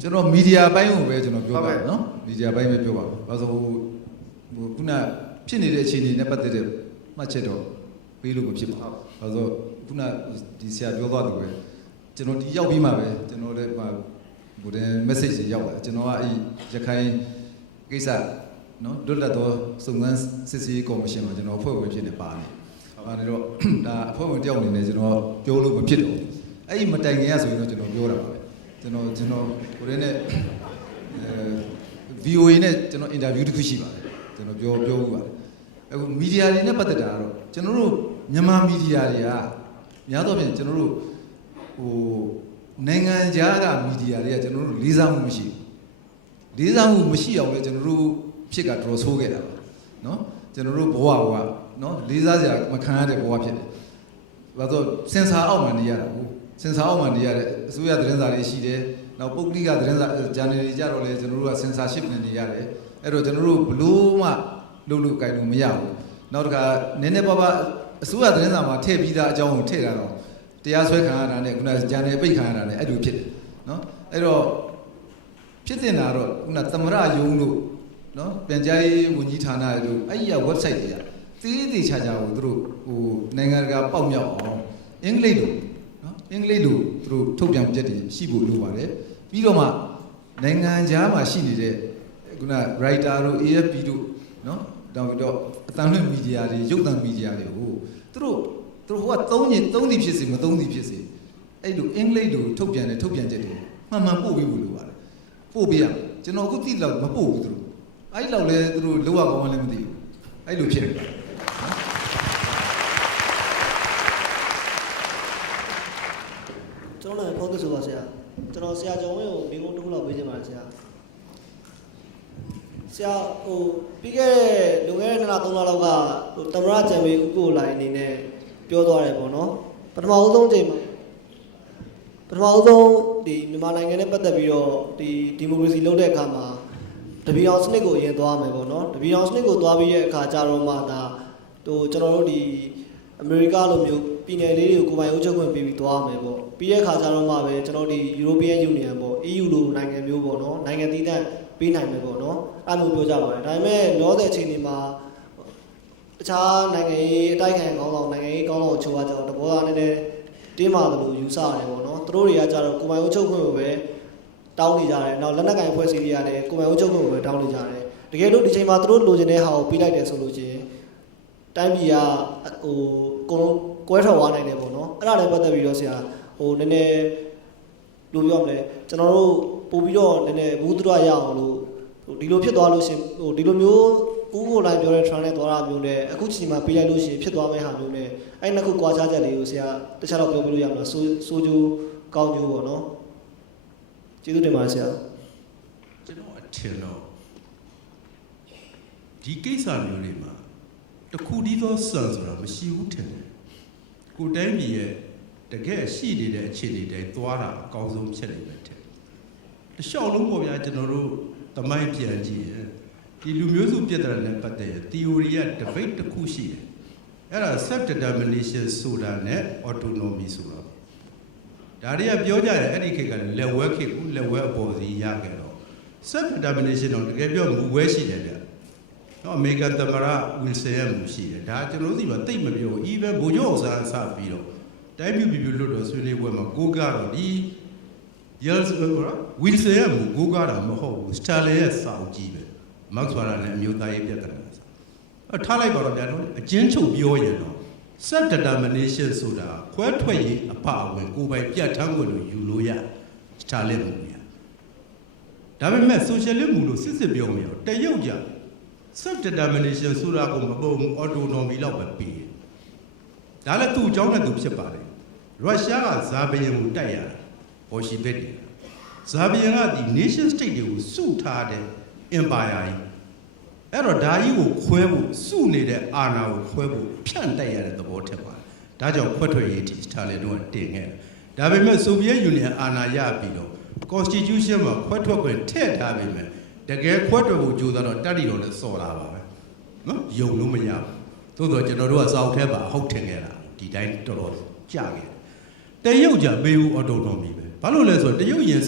ကျွန်တော်မီဒီယာဘိုင်းကိုပဲကျွန်တော်ပြောဟုတ်ပါကဲ့မယ်နော်မီဒီယာဘိုင်းပဲပြောပါမယ်။ဘာလို့ဆိုဟိုဟိုခုနဖြစ်နေတဲ့အခြေအနေနဲ့ပတ်သက်တဲ့မှတ်ချက်တော့ပေးလို့မဖြစ်ပါဘူး။ဘာလို့ဆိုခုနဒီဆရာပြောသွားတယ်ပဲကျွန်တော်ဒီရောက်ပြီးမှပဲကျွန်တော်လည်းဟိုဟိုတဲ့ message တွေရောက်လာကျွန်တော်ကအဲ့ရခိုင်ကိစ္စနော်လွတ်လပ်သောစုံစမ်းစစ်ဆေးရေးကော်မရှင်မှာကျွန်တော်အဖွဲ့ဝင်ဖြစ်နေပါတယ်။ဟာနေတော့ဒါအဖွဲ့ဝင်တယောက်အနေနဲ့ကျွန်တော်ပြောလို့မဖြစ်တော့ဘူး။အဲ့ဒီမတိုင်ခင်ရဆိုရင်တော့ကျွန်တော်ပြောတာပါပဲ။ ကျွန်တော်ကျွန်တော်ဟိုတဲ့နဲ့ အဲ VOA နဲ့ကျွန်တော်အင်တာဗျူးတစ်ခုရှိပါတယ်ကျွန်တော်ပြောပြောဦးပါတယ်အခုမီဒီယာတွေနဲ့ပတ်သက်တာကတော့ကျွန်တော်တို့မြန်မာမီဒီယာတွေကများသောအားဖြင့်ကျွန်တော်တို့ဟိုနိုင်ငံခြားကမီဒီယာတွေကကျွန်တော်တို့လေးစားမှုမရှိဘူးလေးစားမှုမရှိအောင်လည်းကျွန်တော်တို့ဖြစ်ကတော်ဆိုးခဲ့တာပါเนาะကျွန်တော်တို့ဘဝကเนาะလေးစားစရာမခံရတဲ့ဘဝဖြစ်တယ်ဘာလို့စင်ဆာအောက်မှာနေရတာကို စင်ဆာအောက်မှာနေရတဲ့အစိုးရသတင်းစာတွေရှိတယ်နောက်ပုဂ္ဂလိကသတင်းစာဂျာနယ်တွေကြတော့လေကျွန်တော်တို့ကစင်ဆာရှစ်နဲ့နေရတယ်အဲ့တော့ကျွန်တော်တို့ဘလို့မှလုပ်လို့ကြိုင်လို့မရဘူးနောက်တစ်ခါနည်းနည်းပါးပါးအစိုးရသတင်းစာမှာထည့်ပြီးသားအကြောင်းကိုထည့်တာတော့တရားစွဲခံရတာနဲ့ခုနဂျာနယ်ပိတ်ခံရတာနဲ့အဲ့လိုဖြစ်တယ်နော်အဲ့တော့ဖြစ်တင်တာတော့ခုနသမရယုံလို့နော်ပြန်ကြားရေးဝန်ကြီးဌာနတို့အဲ့ဒီက website တွေကသေးသေးချာချာကိုသူတို့ဟိုနိုင်ငံတကာပေါက်မြောက်အောင်အင်္ဂလိပ်လိုနော် အင်္ဂလိပ်လိုသူတို့ထုတ်ပြန်ချက်တွေရှိဖို့လိုပါတယ်ပြီးတော့မှနိုင်ငံခြားမှာရှိနေတဲ့ခုန writer တို့ AFP တို့နော်တောင်းပြီးတော့အတန်လွင့်မီဒီယာတွေရုပ်သံမီဒီယာတွေကိုသူတို့သူတို့ဟိုကသုံးရင်သုံးသည်ဖြစ်စေမသုံးသည်ဖြစ်စေအဲ့လိုအင်္ဂလိပ်လိုထုတ်ပြန်တဲ့ထုတ်ပြန်ချက်တွေမှန်မှန်ပို့ပေးဖို့လိုပါတယ်ပို့ပေးရမယ်ကျွန်တော်အခုသိလောက်မပို့ဘူးသူတို့အဲ့လောက်လဲသူတို့လောက်ရကောင်းလည်းမသိဘူးအဲ့လိုဖြစ်နေတယ်နော် ကျွန်တော်လည်းဖုန်းသက်ဆိုပါဆရာကျွန်တော်ဆရာကျော်ဝင်းကိုမိကုန်းတစ်ခုလောက်ပေးချင်ပါတယ်ဆရာဆရာဟိုပြီးခဲ့တဲ့လွန်ခဲ့တဲ့နှစ်လသုံးလလောက်ကဟိုတမရဂျန်မေဦးကိုလိုင်းအနေနဲ့ပြောသွားတယ်ပေါ့နော်ပထမဦးဆုံးချိန်မှာပထမဦးဆုံးဒီမြန်မာနိုင်ငံနဲ့ပတ်သက်ပြီးတော့ဒီဒီမိုကရေစီလုပ်တဲ့အခါမှာတပီအောင်စနစ်ကိုအရင်သွားမယ်ပေါ့နော်တပီအောင်စနစ်ကိုသွားပြီးတဲ့အခါကျတော့မှဒါဟိုကျွန်တော်တို့ဒီ အမေရိကလိုမျိုးပြည်နယ်လေးတွေကိုကိုယ်ပိုင်အုပ်ချုပ်ခွင့်ပေးပြီးသွားမယ်ပေါ့ပြီးတဲ့အခါကျတော့မှပဲကျွန်တော်ဒီ European Union ပေါ့ EU လိုနိုင်ငံမျိုးပေါ့နော်နိုင်ငံတည်တံ့ပေးနိုင်မယ်ပေါ့နော်အဲ့လိုပြောကြပါတယ်ဒါပေမဲ့လောတဲ့အခြေအနေမှာတခြားနိုင်ငံရေးအတိုက်အခံကောင်းဆောင်နိုင်ငံရေးကောင်းဆောင်ချိုးကကြတော့တဘောသားနည်းနည်းတင်းမာတယ်လို့ယူဆရတယ်ပေါ့နော်သူတို့တွေကကြတော့ကိုယ်ပိုင်အုပ်ချုပ်ခွင့်ကိုပဲတောင်းနေကြတယ်နောက်လက်နက်ကင်ဖွဲ့စည်းတွေကလည်းကိုယ်ပိုင်အုပ်ချုပ်ခွင့်ကိုပဲတောင်းနေကြတယ်တကယ်လို့ဒီချိန်မှာသူတို့လိုချင်တဲ့ဟာကိုပေးလိုက်တယ်ဆိုလို့ချင်း တိုင်းပြည်ကဟိုအကုန်လုံးကွဲထွက်သွားနိုင်တယ်ပေါ့နော်အဲ့ဒါလည်းပတ်သက်ပြီးတော့ဆရာဟိုနည်းနည်းလို့ပြောရမလဲကျွန်တော်တို့ပို့ပြီးတော့နည်းနည်းဘူးသူရရအောင်လို့ဟိုဒီလိုဖြစ်သွားလို့ရှင်ဟိုဒီလိုမျိုးဦးကိုလိုက်ပြောတဲ့ trend နဲ့သွားတာမျိုးနဲ့အခုချိန်မှာပေးလိုက်လို့ရှင်ဖြစ်သွားမယ့်ဟာမျိုးနဲ့အဲ့နှစ်ခုကွာခြားချက်လေးကိုဆရာတခြားတော့ပြောပြလို့ရမလားစိုးစိုးကျိုးကောင်းကျိုးပေါ့နော်ကျေးဇူးတင်ပါတယ်ဆရာကျွန်တော်အထင်တော့ဒီကိစ္စမျိုးတွေမှာ တစ်ခုတည်းသောစံဆိုတာမရှိဘူးထင်တယ်ကိုယ်တိုင်းပြည်ရဲ့တကယ်ရှိနေတဲ့အခြေအနေတိုင်းသွားတာအကောင်းဆုံးဖြစ်နေမယ်ထင်တယ်တစ်လျှောက်လုံးပေါ့ဗျာကျွန်တော်တို့တမိုင်းပြန်ကြည့်ရင်ဒီလူမျိုးစုပြဿနာနဲ့ပတ်သက်ရင် theory က debate တစ်ခုရှိတယ်အဲ့ဒါ self determination ဆိုတာနဲ့ autonomy ဆိုတာဒါတွေကပြောကြတယ်အဲ့ဒီခေတ်ကလက်ဝဲခေတ်ကိုလက်ဝဲအပေါ်စီရခဲ့တော့ self determination တော့တကယ်ပြောမူဝဲရှိတယ်ဗျ နော်အမေရိကန်သမ္မတဝီလ်ဆန်ရဲ့မူရှိတယ်ဒါကျွန်တော်တို့စီမှာတိတ်မပြောဘူး even ဘိုးကျော်အောင်ဆန်းစပြီးတော့တိုင်းပြည်ပြည်လွတ်တော်ဆွေးနွေးပွဲမှာကိုးကားတော့ဒီ Yells ဝီလ်ဆန်ရဲ့မူကိုးကားတာမဟုတ်ဘူးစတာလင်ရဲ့စာအုပ်ကြီးပဲမက်ဆွာလာနဲ့အမျိုးသားရေးပြဿနာအထားလိုက်ပါတော့ဗျာနော်အချင်းချုပ်ပြောရင်တော့ self determination ဆိုတာခွဲထွက်ရေးအပအဝင်ကိုယ်ပိုင်ပြတ်ထန်းခွင့်လို့ယူလို့ရစတာလင်မူရဒါပေမဲ့ socialist မူလို့စစ်စစ်ပြောမရဘူးတရုတ်ကြ self determination ဆိုတာကိုမပုံဘူး autonomy လောက်ပဲပြီးတယ်ဒါလည်းသူ့အကြောင်းနဲ့သူဖြစ်ပါတယ်ရုရှားကဇာဘယင်ကိုတိုက်ရတာဘောရှိဘက်တွေဇာဘယင်ကဒီ nation state တွေကိုစုထားတဲ့ empire ကြီးအဲ့တော့ဒါကြီးကိုခွဲဖို့စုနေတဲ့အာဏာကိုခွဲဖို့ဖြန့်တိုက်ရတဲ့သဘောထက်ပါတယ်ဒါကြောင့်ခွဲထွက်ရေးတီစတာလင်တို့ကတင်ခဲ့တယ်ဒါပေမဲ့ဆိုဗီယက်ယူနီယံအာဏာရပြီးတော့ constitution မှာခွဲထွက်ခွင့်ထည့်ထားပေမဲ့ တကယ်ခွဲထွက်ဖို့ကြိုးစားတော့တက်တီတော်လည်းစော်လာပါပဲနော်ယုံလို့မရဘူးသို့တော့ကျွန်တော်တို့ကစောက်ထဲပါဟုတ်ထင်ခဲ့တာဒီတိုင်းတော်တော်ကြာခဲ့တယ်တရုတ်ကြပေးဘူး autonomy ပဲဘာလို့လဲဆိုတော့တရုတ်ရင်